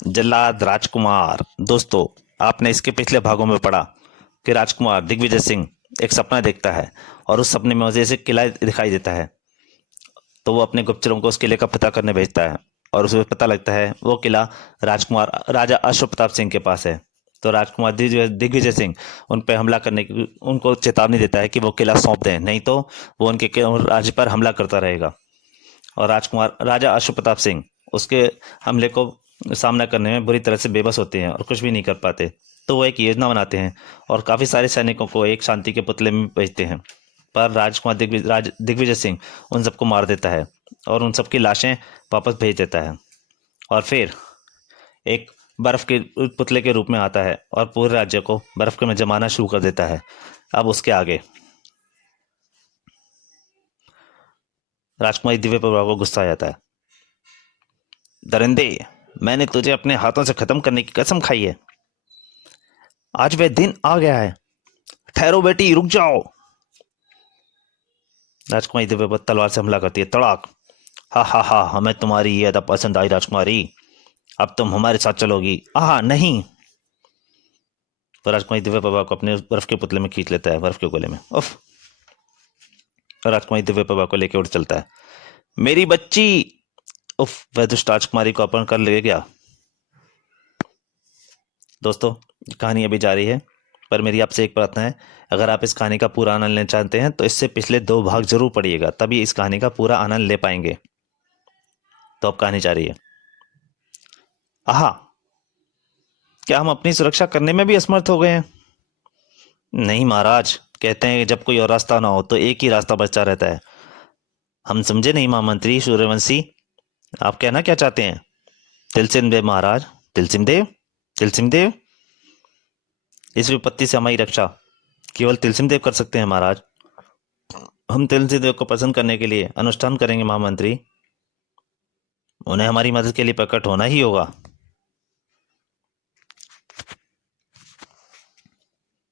जल्लाद राजकुमार। दोस्तों, आपने इसके पिछले भागों में पढ़ा कि राजकुमार दिग्विजय सिंह एक सपना देखता है और उस सपने में उसे जैसे किला दिखाई देता है। तो वो अपने गुप्तचरों को उस किले का पता करने भेजता है और उसे पता लगता है वो किला राजकुमार राजा अश्व प्रताप सिंह के पास है। तो राजकुमार दिग्विजय सिंह उन पर हमला करने की उनको चेतावनी देता है कि वो किला सौंप दें, नहीं तो वो उनके राज्य पर हमला करता रहेगा। और राजकुमार राजा अश्व प्रताप सिंह उसके हमले को सामना करने में बुरी तरह से बेबस होते हैं और कुछ भी नहीं कर पाते। तो वो एक योजना बनाते हैं और काफ़ी सारे सैनिकों को एक शांति के पुतले में भेजते हैं। पर राजकुमार दिग्विजय सिंह उन सबको मार देता है और उन सबकी लाशें वापस भेज देता है। और फिर एक बर्फ के पुतले के रूप में आता है और पूरे राज्य को बर्फ में जमाना शुरू कर देता है। अब उसके आगे राजकुमारी दिव्य प्रभा को गुस्सा आ जाता है। दरिंदे, मैंने तुझे अपने हाथों से खत्म करने की कसम खाई है। आज वह दिन आ गया है। ठहरो बेटी, रुक जाओ। राजकुमारी दिव्य पर तलवार से हमला करती है। तड़ाक। हा हा हा, हमें तुम्हारी ये अदा पसंद आई राजकुमारी। अब तुम हमारे साथ चलोगी। आहा नहीं। तो राजकुमारी दिव्य प्रभा को अपने बर्फ के पुतले में खींच लेता है, बर्फ के गोले में। उफ। और राजकुमारी दिव्य प्रभा को लेकर उड़ चलता है। मेरी बच्ची। उफ, वह दुष्ट राजकुमारी को अपहरण कर ले गया। दोस्तों, कहानी अभी जारी है, पर मेरी आपसे एक प्रार्थना है। अगर आप इस कहानी का पूरा आनंद लेना चाहते हैं तो इससे पिछले 2 भाग जरूर पढ़िएगा, तभी इस कहानी का पूरा आनंद ले पाएंगे। तो अब कहानी जारी है। आहा, क्या हम अपनी सुरक्षा करने में भी असमर्थ हो गए हैं? नहीं महाराज, कहते हैं कि जब कोई और रास्ता ना हो तो एक ही रास्ता बचा रहता है। हम समझे नहीं महामंत्री सूर्यवंशी, आप कहना क्या चाहते हैं? तिलसिम देव महाराज, तिलसिम देव, तिलसिम देव। इस विपत्ति से हमारी रक्षा केवल तिलसिम देव कर सकते हैं महाराज। हम तिलसिम देव को पसंद करने के लिए अनुष्ठान करेंगे महामंत्री। उन्हें हमारी मदद के लिए प्रकट होना ही होगा।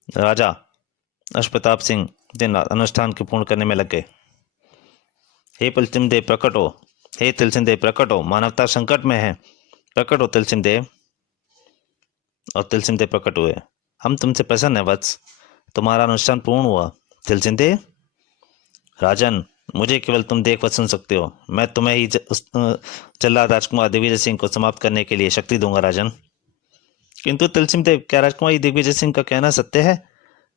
राजा अश्वप्रताप सिंह दिन रात अनुष्ठान के पूर्ण करने में लग गए। हे तिलसिम देव प्रकट हो, हे तिलसिम देव प्रकट हो, मानवता संकट में है। प्रकट हो तिलसिम देव। और तिलसिम देव प्रकट हुए। हम तुमसे प्रसन्न है वत्स, तुम्हारा अनुष्ठान पूर्ण हुआ। तिलसिम देव, राजन, मुझे केवल तुम देख व सुन सकते हो। मैं तुम्हें ही जल्लाद राजकुमार दिग्विजय सिंह को समाप्त करने के लिए शक्ति दूंगा राजन। किंतु तिलसिम देव, क्या राजकुमारी दिग्विजय सिंह का कहना सत्य है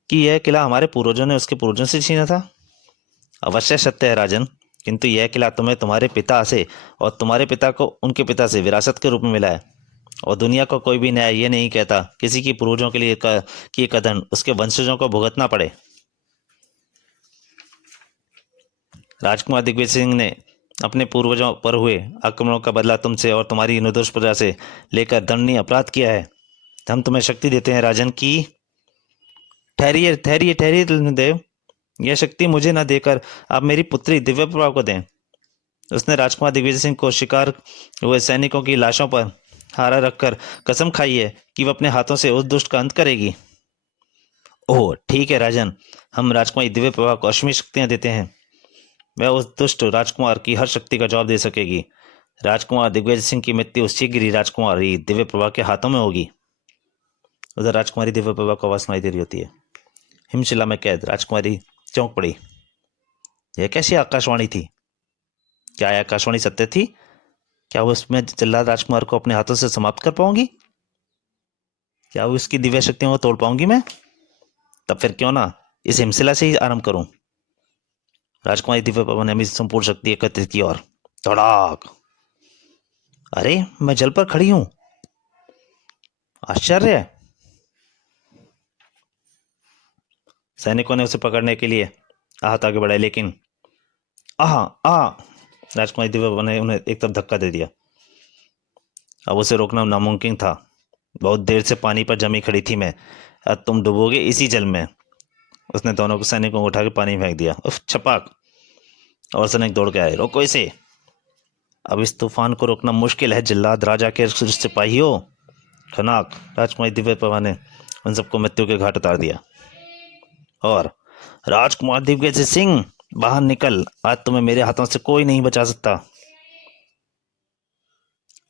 कि यह किला हमारे पूर्वजों ने उसके पूर्वजों से छीना था? अवश्य सत्य है राजन, किंतु यह किला तुम्हें तुम्हारे पिता से और तुम्हारे पिता को उनके पिता से विरासत के रूप में मिला है। और दुनिया का कोई भी न्याय ये नहीं कहता किसी की पूर्वजों के लिए कि कदन उसके वंशजों को भुगतना पड़े। राजकुमार दिग्विजय सिंह ने अपने पूर्वजों पर हुए आक्रमणों का बदला तुमसे और तुम्हारी निर्दोष प्रजा से लेकर दंडनीय अपराध किया है। हम तुम्हें शक्ति देते हैं राजन की। ठहरिए ठहरिए ठहरिए देव, यह शक्ति मुझे न देकर आप मेरी पुत्री दिव्य प्रभा को दें। उसने राजकुमार दिग्विजय सिंह को शिकार हुए सैनिकों की लाशों पर हारा रखकर कसम खाई है कि वह अपने हाथों से उस दुष्ट का अंत करेगी। ओह ठीक है राजन, हम राजकुमारी दिव्य प्रभा को असीमित शक्तियां देते हैं। वह उस दुष्ट राजकुमार की हर शक्ति का जवाब दे सकेगी। राजकुमार दिग्विजय सिंह की मृत्यु शीघ्र ही राजकुमारी दिव्य प्रभा के हाथों में होगी। उधर राजकुमारी दिव्य प्रभा को आवाज सुनाई दे रही होती है। हिमशिला में कैद राजकुमारी चौंक पड़ी। यह कैसी आकाशवाणी थी? क्या यह आकाशवाणी सत्य थी? क्या वो उसमें जल्लाद राजकुमार को अपने हाथों से समाप्त कर पाऊंगी? क्या वो उसकी दिव्य शक्तियों को तोड़ पाऊंगी मैं? तब फिर क्यों ना इस हिमशिला से ही आरंभ करूं। राजकुमारी दिव्य प्रभा ने अपनी संपूर्ण शक्ति एकत्रित की और तड़ाक। अरे, मैं जल पर खड़ी हूं। आश्चर्य है। सैनिकों ने उसे पकड़ने के लिए हाथ आगे बढ़ाए, लेकिन आहा आहा, राजकुमारी दिव्य प्रभा ने उन्हें एक तरफ धक्का दे दिया। अब उसे रोकना नामुमकिन था। बहुत देर से पानी पर जमी खड़ी थी मैं, अब तुम डूबोगे इसी जल में। उसने दोनों सैनिकों को उठा के पानी में फेंक दिया। उफ, छपाक। और सैनिक दौड़ के आए। रोको इसे, अब इस तूफान को रोकना मुश्किल है जल्लाद राजा के सिपाहियों। खनाक। राजकुमारी दिव्य प्रभा ने उन सबको मृत्यु के घाट उतार दिया। और राजकुमार दिग्विजय सिंह, बाहर निकल, आज तुम्हें मेरे हाथों से कोई नहीं बचा सकता।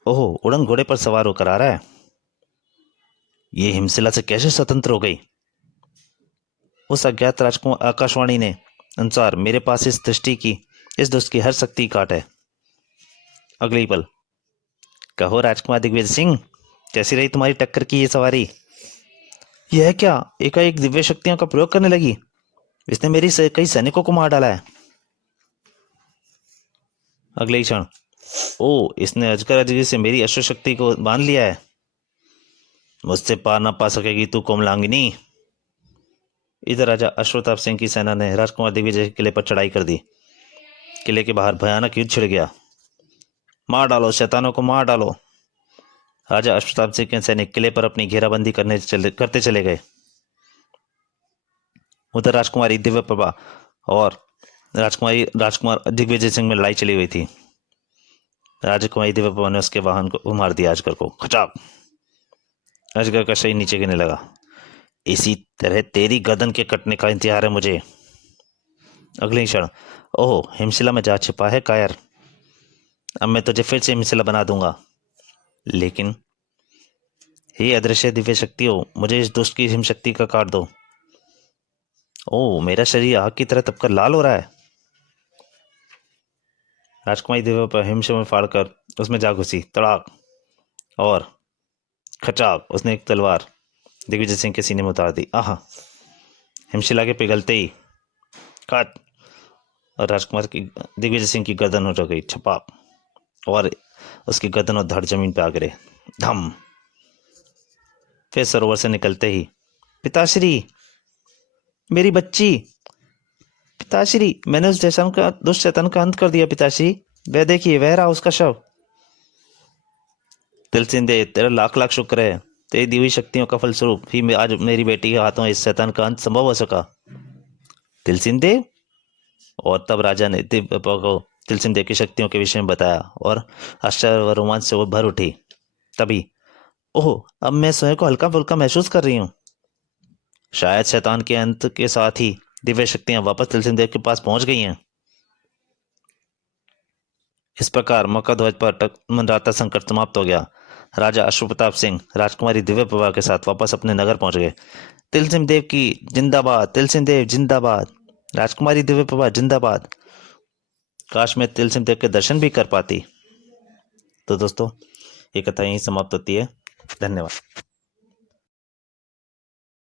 ओह, उड़न घोड़े पर सवार होकर आ रहा है। ये हिमशिला से कैसे स्वतंत्र हो गई? उस अज्ञात राजकुमार आकाशवाणी ने अनुसार मेरे पास इस दुष्ट की हर शक्ति काट है। अगले ही पल, कहो राजकुमार दिग्विजय सिंह, कैसी रही तुम्हारी टक्कर की ये सवारी? यह क्या, एकाएक दिव्य शक्तियों का प्रयोग करने लगी? इसने कई सैनिकों को मार डाला है। अगले ही क्षण, ओ, इसने अजगर अजगी से मेरी अश्व शक्ति को बांध लिया है। मुझसे पार न पा सकेगी तू कोमलांगिनी। इधर राजा अश्वत्थाप सिंह की सेना ने राजकुमार दिग्विजय के किले पर चढ़ाई कर दी। किले के बाहर भयानक युद्ध छिड़ गया। मार डालो शैतानों को, मार डालो। राजा अश्वत्थाप सिंह के सैनिक किले पर अपनी घेराबंदी करते चले गए। उधर राजकुमारी दिव्य प्रभा और राजकुमार दिग्विजय सिंह में लड़ाई चली हुई थी। राजकुमारी दिव्य प्रभा ने उसके वाहन को मार दिया, अजगर को। खचाक! अजगर का शरीर नीचे गिरने लगा। इसी तरह तेरी गर्दन के कटने का इंतजार है मुझे। अगले ही क्षण, ओह, हिमशिला में जा छिपा है कायर। अब मैं तुझे फिर से हिमशिला बना दूंगा। लेकिन हे अदृश्य दिव्य शक्तियों, मुझे इस दुष्ट की हिमशक्ति का काट दो। ओह, मेरा शरीर आग की तरह तपकर लाल हो रहा है। राजकुमारी दिव्य पर हिमशिला में फाड़कर उसमें जा घुसी। तड़ाक! और खचाक! उसने एक तलवार दिग्विजय सिंह के सीने में उतार दी। आहा! हिमशिला के पिघलते ही काट! और दिग्विजय सिंह की गर्दन उठ गई। छपाक! और उसकी गर्दन और धड़ जमीन पे आ गिरे। धम! फिर सरोवर से निकलते ही, पिताश्री, मेरी बच्ची! पिताश्री, मैंने उस दुष्ट शैतान का अंत कर दिया पिताश्री। वह देखिए, वह रहा उसका शव। तिलसिंह दे, तेरा लाख लाख शुक्र है। तेरी दी हुई शक्तियों का फलस्वरूप ही आज मेरी बेटी के हाथों इस शैतान का अंत संभव हो सका। तिलसिंह देव। और तब राजा ने दिव्य को तिलसिंह देव की शक्तियों के विषय में बताया और आश्चर्य व रोमांच से वो भर उठी। तभी, ओह, अब मैं स्वयं को हल्का फुल्का महसूस कर रही हूँ। शायद शैतान के अंत के साथ ही दिव्य शक्तियां वापस तिलसिंह देव के पास पहुंच गई हैं। इस प्रकार मक्काध्वज पर मंडराता संकट समाप्त हो गया। राजा अश्वप्रताप सिंह राजकुमारी दिव्य प्रभा के साथ वापस अपने नगर पहुंच गए। तिलसिंह देव की जिंदाबाद, तिलसिंह देव जिंदाबाद, राजकुमारी दिव्य प्रभा जिंदाबाद। काश मैं तिलसिंह देव के दर्शन भी कर पाती। तो दोस्तों, ये कथा यहीं समाप्त होती है। धन्यवाद।